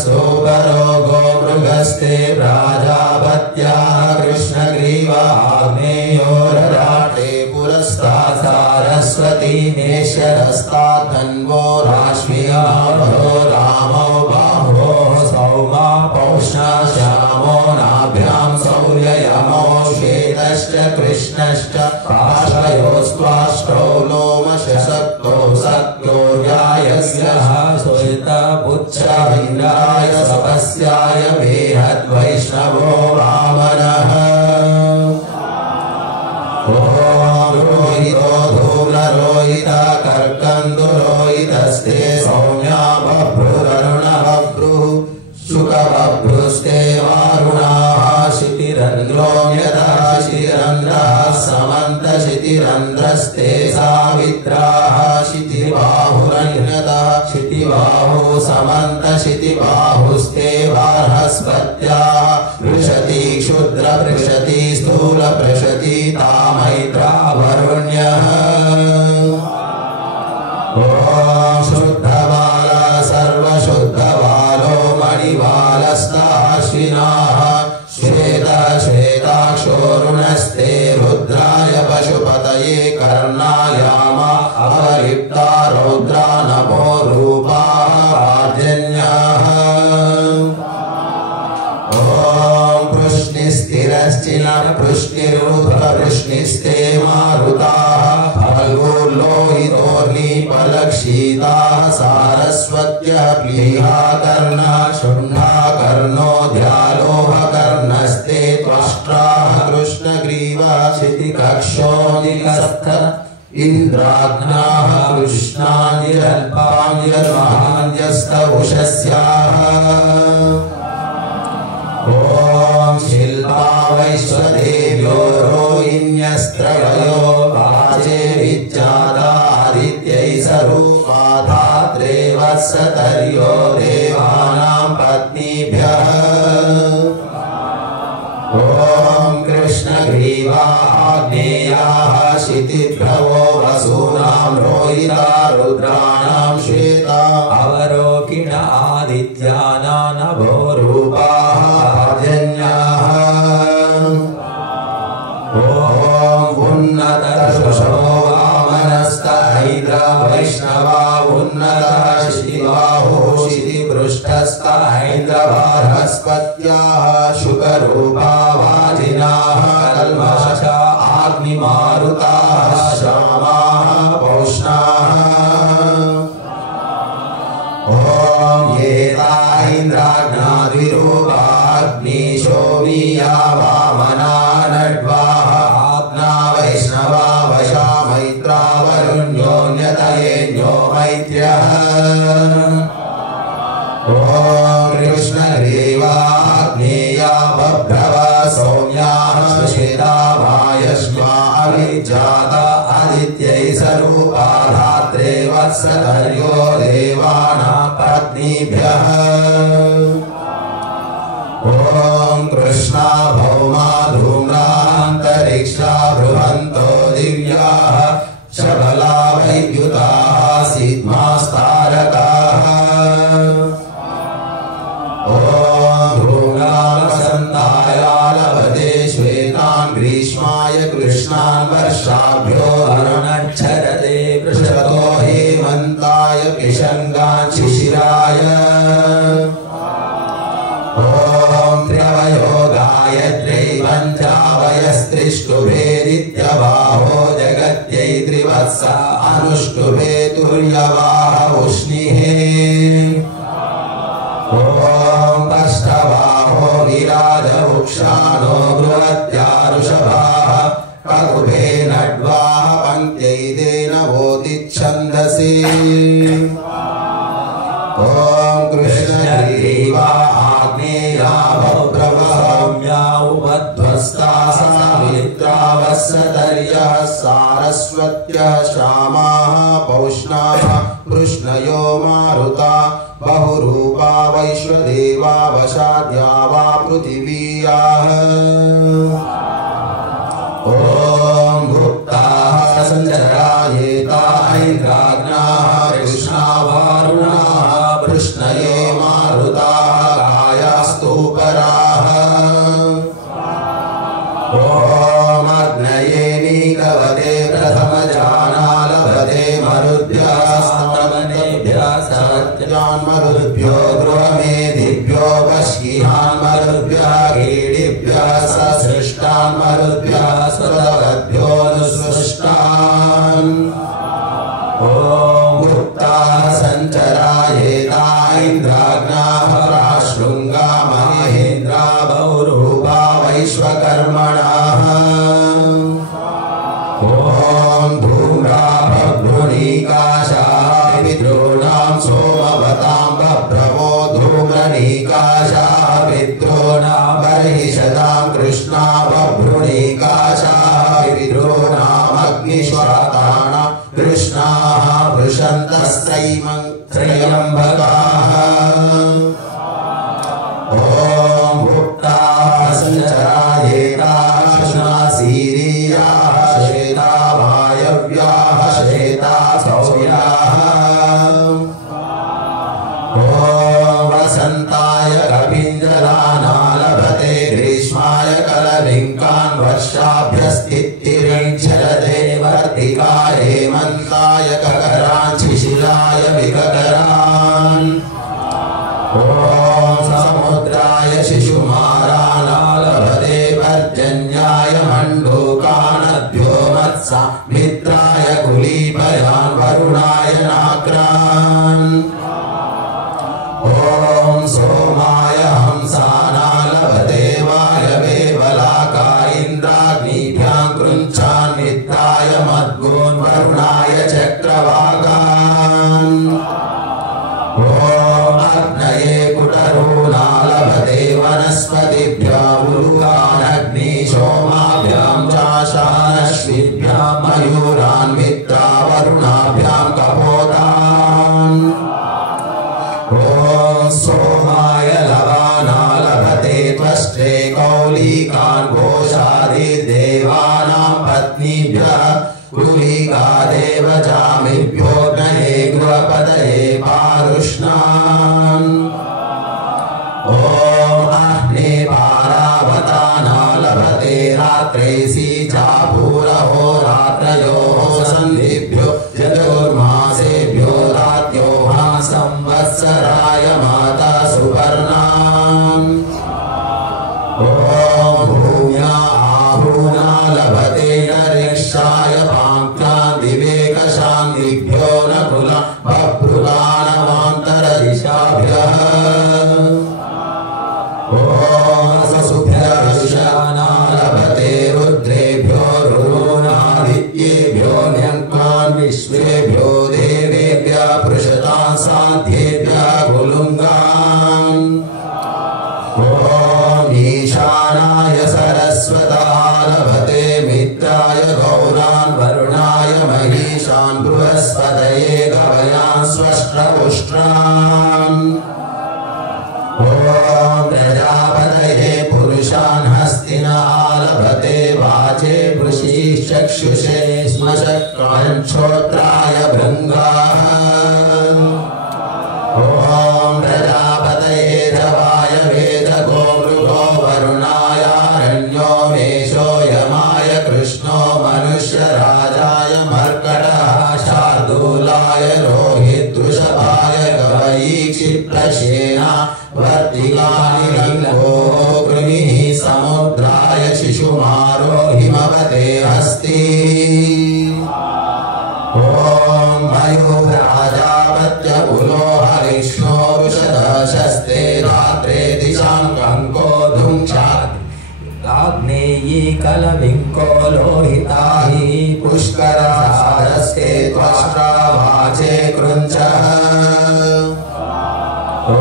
स्तोपरो गोमृगस्ते प्राजापत्याः कृष्णग्रीवा आग्नेयो रराटे पुरस्तात् सारस्वती नेश्यरस्तात् धन्वो राश्मियाभरो रामो बाहो सौमा पौष्णा श्यामो नाभ्यां सौर्ययमो श्वेतश्च कृष्णश्च पार्श्वयोस्त्वाष्ट्रौ लोमशक्तो सत्यो न्यायस्यः श्वेतपुच्छ इन्द्राय तपस्याय वेहद्वैष्णवो वामनः रोहितो धूम्ररोहितः कर्कन्दुरोहितस्ते सौम्या बभ्रुररुणः बभ्रुः शुकबभ्रुस्ते वारुणाः शितिरन्ध्रोऽन्यतः शितिरन्ध्रः समन्तशितिरन्ध्रस्ते सावित्राः शितिबाहुरन्यतः शितिबाहुः समन्तशितिबाहुस्ते बृहस्पत्याः पृषति क्षुद्रपृषति स्थूलपृषति तामैत्रा वरुण्यः ॐ शुद्धबाला सर्वशुद्धबालो मणिबालस्ताश्विनाः श्वेताक्षोरुणस्ते रुद्राय पशुपतये कर्णायामा अवलिप्ता रौद्रा नभो रूपाः पार्जन्याः ॐ पृश्निस्थिरश्चिनः पृश्निरुद्रपृश्निस्ते मारुताः फल्गुर्लोहितोर्निपलक्षिताः सारस्वत्यः प्लीहा कर्णा शुण्ढा कर्णोऽध्यालोहकर्णस्ते त्वष्ट्राः कृष्णग्रीवा क्षितिकक्षोऽनिकस्थ इन्द्राग्नाः कृष्णान्यल्पान्यर्महान्यस्तवुषस्याः ॐ शिल्पा वैश्वदेव्यो रोहिण्यस्त्रवयो वाचे विज्ञाता आदित्यै स्वरूपा धात्रे वत्सतर्यो देवानां पत्नीभ्यः ॐ कृष्णग्रीवा आग्नेयाः क्षितिभ्रवो वसूनां रोहिता रुद्राणां श्वेता अवरोकिण आदित्यानां नभो रूपाः पर्जन्याः ॐ उन्नतर्षो वामनस्तहैन्द्र वैष्णवा उन्नतः शिवाहो शितिपृष्ठस्तहैन्द्र बृहस्पत्याः शुकरूपा वाजिनाः कल्मष अग्निमारुताः श्यामाः पौष्णाः ॐ येता इन्द्राग्नाद्विरूपाग्निशोमीया वामना नड्वाः आग्ना वैष्णवा वशा मैत्रा वरुण्योऽन्यतयेन्यो मैत्र्यः ॐ कृष्णग्रीवा आग्नेया बभ्रव सौम्याः श्वेता वायस्मा अभिजाता आदित्यै स्वरूपा धात्रे वत्सतर्यो देवानां पत्नीभ्यः ॐ कृष्णा भौमा धूम्रान्तरिक्षा बृहन्तो दिव्याः शबला वैद्युताः सिद्मास्तारकाः ॐ भ्रूणावसन्तायालभते श्वेतान् ग्रीष्माय कृष्णान् वर्षाभ्यो अरुणच्छरते पृषतो हेमन्ताय पिशङ्गान् शिशिराय ॐ त्र्यवयो गायत्र्यै पञ्चावयस्त्रिष्टुभेदित्यबाहो जगत्यै त्रिवत्स अनुष्टुभे तुर्यवाह उष्णिः ॐ पष्टबाहो विराजवृक्षाणो बृहत्यारुषभाः ककुभे नड्वाः पङ्क्त्यै तेन वोतिच्छन्दसि ॐ कृष्णग्रीवा आग्नेया बभ्रवहम्या उपध्वस्ता सावित्रा वत्सतर्यः सारस्वत्यः श्यामाः पौष्णाः कृष्णयो मारुता बहुरूपा वैश्वदेवा वशाद्या वा पृथिवीयाः ॐ भुक्ताः सञ्चरायेता ऐन्द्राग्नाः कृष्णा वारुणाः कृष्णये मारुताः तत्पराः ॐ अग्नये नीलवते प्रथमजानालभते मरुद्भ्यः सत्यान्मरुद्भ्यो गृहमेधिभ्यो वश्किहान्मरुद्भ्यः कीडिभ्यः ससृष्टान्मरुद्भ्यः स्वतवद्भ्योऽनुसृष्टान् ॐ गुप्ताः सञ्चरायेता इन्द्राग्नाः प्राशृङ्गा महेन्द्रा बहुरूपा वैश्वकर्मणाः ॐ धूम्राभ्रुणीकाशाः पितॄणां सोमवतां बभ्रवो धूम्रनीकाशाः पितॄणां बर्हिषदां कृष्णा बभ्रुणीकाशाः पितॄणाम् अग्निश्वातानां कृष्णाः वृषन्तस्त्रयम्बकाः ॐ भुक्ताः सञ्चरायेताः शुनासीरीयाः श्वेता वायव्याः श्वेता सौर्याः ॐ वसन्ताय कपिञ्जलानालभते ग्रीष्माय कलविङ्कान् वर्षाभ्यस्तित्तिरिञ्झलते वर्तिकाय हेमन्ताय ककरान् शिशिराय विककरान् ॐ समुद्राय शिशुमारानालभते पर्जन्याय मण्डूकानद्भ्यो मत्सा मित्राय कुलीभयान् वरुणाय नाक्रान् ॐ सोमाय हंसानालभते वायवे बलाका इन्द्राग्निभ्यां कृञ्चान् मित्राय मद्गोन् वरुणाय चक्रवाकान् ॐ अग्नये कुटरूनालभते वनस्पतिभ्यः उलुकानग्निशोमाभ्यां चाशानश्विभ्यां मयूरान् मित्रा वरुणाभ्यां कपोतान् ॐ सोमाय लवानालभते त्वष्ट्रे कौलिकान् घोषादिदेवानां पत्नीभ्यः कुलिका देवजामिभ्योऽग्नये गृहपतये पारुष्णान् ॐ अह्ने पारावतानालभते रात्रे सीचापूरहोरात्रयोः सन्धिभ्यो चतुर्मासेभ्यो रात्योः संवत्सराय माता सुपर्णाम् ॐ भूम्या आहूनालभते नरिक्षाय पाङ्क्रान्तिवेकशान्तिभ्यो नकुला बभ्रुगानवान्तरदिशाभ्यः ॐ ससुभ्यर्षानालभते रुद्रेभ्यो रुरोनादित्येभ्यो न्यङ्कान् विश्वेभ्यो देवेभ्यः पृषतां साध्येभ्यः कुलुङ्गान् ॐ ईशानाय सरस्वतालभते मित्राय गौरान् वरुणाय महीशान् बृहस्पतये गवयान् स्वष्ट्रपुष्ट्रान् ॐ प्रजापतये पुरुषान् हस्तिनालभते वाचे वृषीश्चक्षुषे श्मशक्रान् श्रोत्राय भृङ्गाः ॐ प्रजापतये धवाय वेदगो मृगो वरुणायारण्यो मेषो यमाय कृष्णो मनुष्यराजाय मर्कटः शार्दूलाय रोहितृषभाय गवयी क्षिप्रसेना वर्तिकानिरङ्गो कृमिः समुद्राय शिशुमारो हिमवते हस्ति ॐ मयूराजापत्यकुलो हरिष्णो वृषदशस्ते रात्रे दिशां कङ्को धुङ्क्षात् आग्नेयी कलविङ्को लोहिता हि पुष्करसारस्ते त्वष्ट्रावाचे कृञ्चः ॐ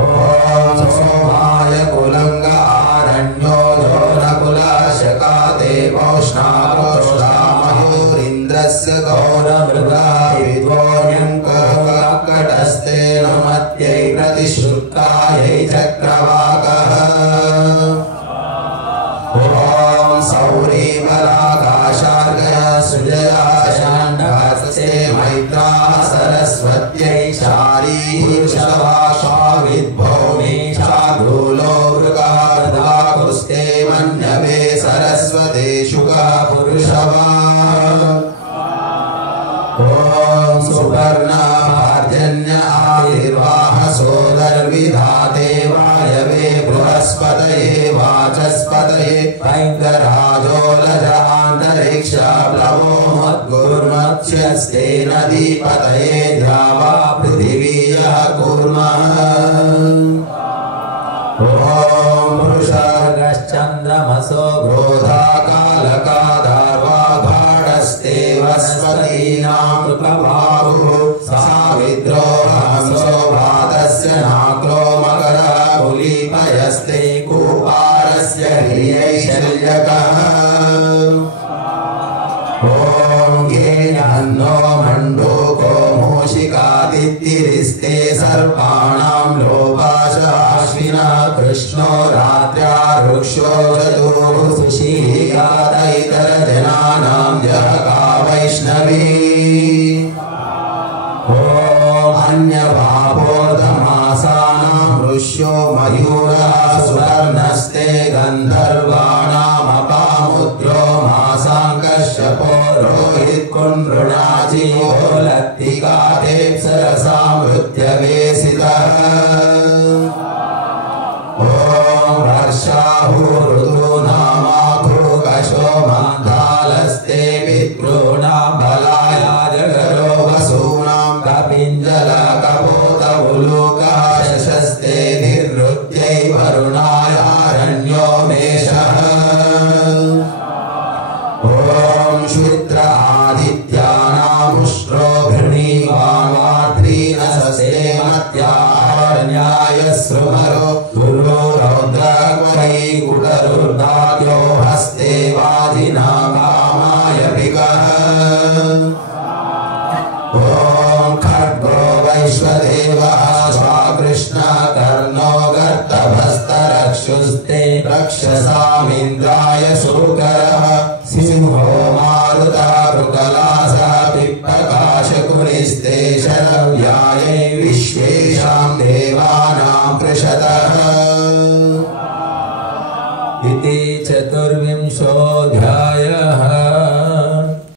सोमाय कुलङ्ग आरण्यो जोनकुलशका देवौष्णाप्रोष्ठा मयूरिन्द्रस्य गौरमृगा विद्वोऽन्यङ्ककटस्तेन मत्यै प्रतिश्रुत्कायै चक्रवाकः ॐ सौरीबलाकाशार्गया सृजया शाण्डहस्ते मैत्राः सरस्वत्यै शारीर्षवाशा विद्भौमे शार्दूलो मृगाद पतये पैङ्गराजोलजान्तरिक्ष प्लवो मद्गुर्मत्स्यस्ते नदीपतये द्यावा पृथिवीयः कुर्मः ॐ पुरुषर्गश्चन्द्रमसो ग्रोधा कालकादार्वाघाडस्ते वस्पतीनां कृपबाहुः सावित्रो हंसो भातस्य नाक्रो मकरः कुलीपयस्ते कूपारस्य ह्रियैशल्यकः ॐ येऽन्नो मण्डूको मूषिकादित्तिरिस्ते सर्पाणां लोपाशाश्विनः कृष्णो रात्र्या रुक्षो चतुर्भुषीयात इतरजनानां जहका वैष्णवी ॐ अन्यभापोर्धमासानां ऋष्यो मयूरः सुवर्णस्ते गन्धर्वाणामपामुद्रो मासाङ्कश्यपो रोहित्कुण्डृणाजीवो लत्तिकादेप्सरसामृत्यवेसितः ॐ वर्षाहुऋतूनामाघोकशो मन्दालस्ते पितॄणां बलाय जगरो वसूनां कपिञ्जलकपोतमुलूकाशस्ते निर्वृत्यै वरुणायारण्यो मेषः ॐ शुद्र आदित्यानामुष्ट्रो घृणीवामात्रीनसस्ते मत्यारण्याय स्रुमरो गुरो रौद्रग्वै कुटरुर्दाद्यो हस्ते वाजिनामाय भिगः ॐ खड्गो वैश्वदेवः स्वाकृष्णः कर्णो गर्तभस्तरक्षुस्ते रक्षसामिन्द्राय शूकरः सिंहो मारुतः कृकलासः पिप्रकाशकुनिस्ते शरव्यायै विश्वेषां देवानां पृषतः